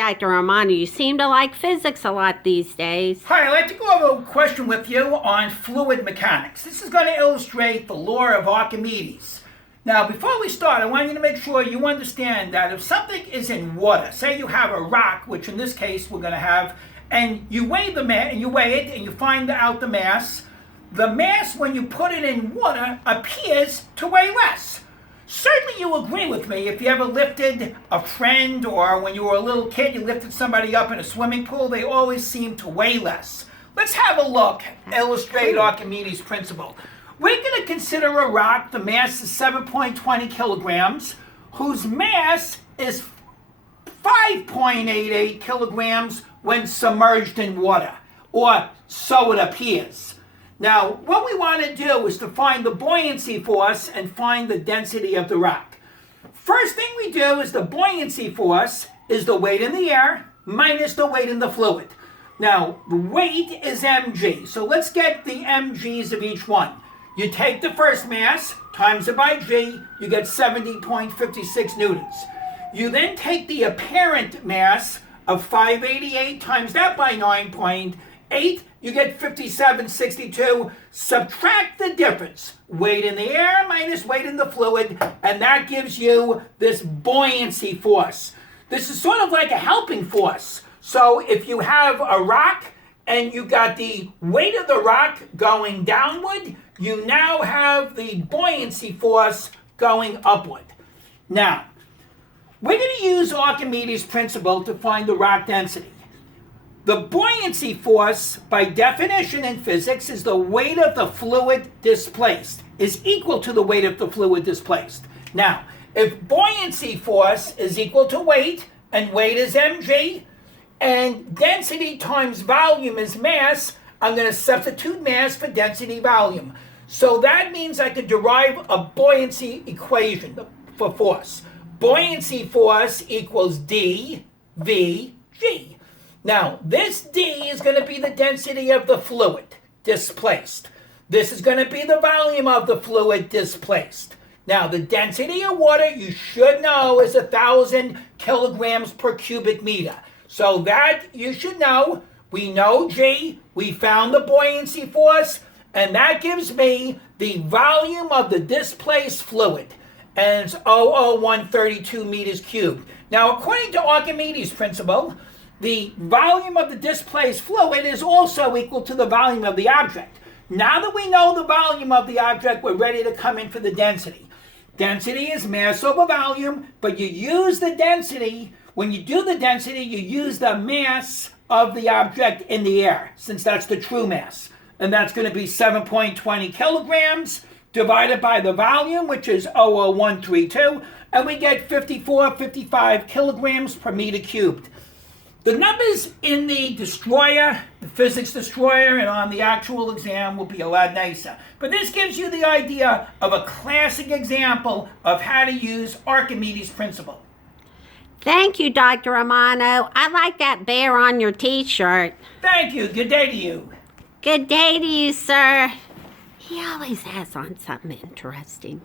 Dr. Romano, you seem to like physics a lot these days. Hi, I'd like to go over a question with you on fluid mechanics. This is going to illustrate the law of Archimedes. Now, before we start, I want you to make sure you understand that if something is in water, say you have a rock, which in this case we're going to have, and you weigh the mass, and you weigh it, and you find out the mass when you put it in water appears to weigh less. Certainly you agree with me if you ever lifted a friend, or when you were a little kid you lifted somebody up in a swimming pool, they always seem to weigh less. Let's have a look, illustrate Archimedes' principle. We're going to consider a rock, the mass is 7.20 kilograms, whose mass is 5.88 kilograms when submerged in water, or so it appears. Now, what we want to do is to find the buoyancy force and find the density of the rock. First thing we do is the buoyancy force is the weight in the air minus the weight in the fluid. Now, the weight is mg, so let's get the mg's of each one. You take the first mass, times it by g, you get 70.56 newtons. You then take the apparent mass of 588, times that by 9.8, you get 57.62. Subtract the difference, weight in the air minus weight in the fluid, and that gives you this buoyancy force. This is sort of like a helping force. So if you have a rock and you got the weight of the rock going downward, you now have the buoyancy force going upward. Now, we're going to use Archimedes' principle to find the rock density. The buoyancy force, by definition in physics, is the weight of the fluid displaced, is equal to the weight of the fluid displaced. Now, if buoyancy force is equal to weight, and weight is mg, and density times volume is mass, I'm going to substitute mass for density volume. So that means I could derive a buoyancy equation for force. Buoyancy force equals dvg. Now, this d is going to be the density of the fluid displaced. This is going to be the volume of the fluid displaced. Now, the density of water, you should know, is 1,000 kilograms per cubic meter. So that you should know. We know G, we found the buoyancy force, and that gives me the volume of the displaced fluid. And it's 00132 meters cubed. Now, according to Archimedes' principle, the volume of the displaced fluid is also equal to the volume of the object. Now that we know the volume of the object, we're ready to come in for the density. Density is mass over volume, but you use the density, when you do the density, you use the mass of the object in the air, since that's the true mass. And that's going to be 7.20 kilograms divided by the volume, which is 00132, and we get 55 kilograms per meter cubed. The numbers in the destroyer, the physics destroyer, and on the actual exam will be a lot nicer. But this gives you the idea of a classic example of how to use Archimedes' principle. Thank you, Dr. Romano. I like that bear on your t-shirt. Thank you. Good day to you. Good day to you, sir. He always has on something interesting.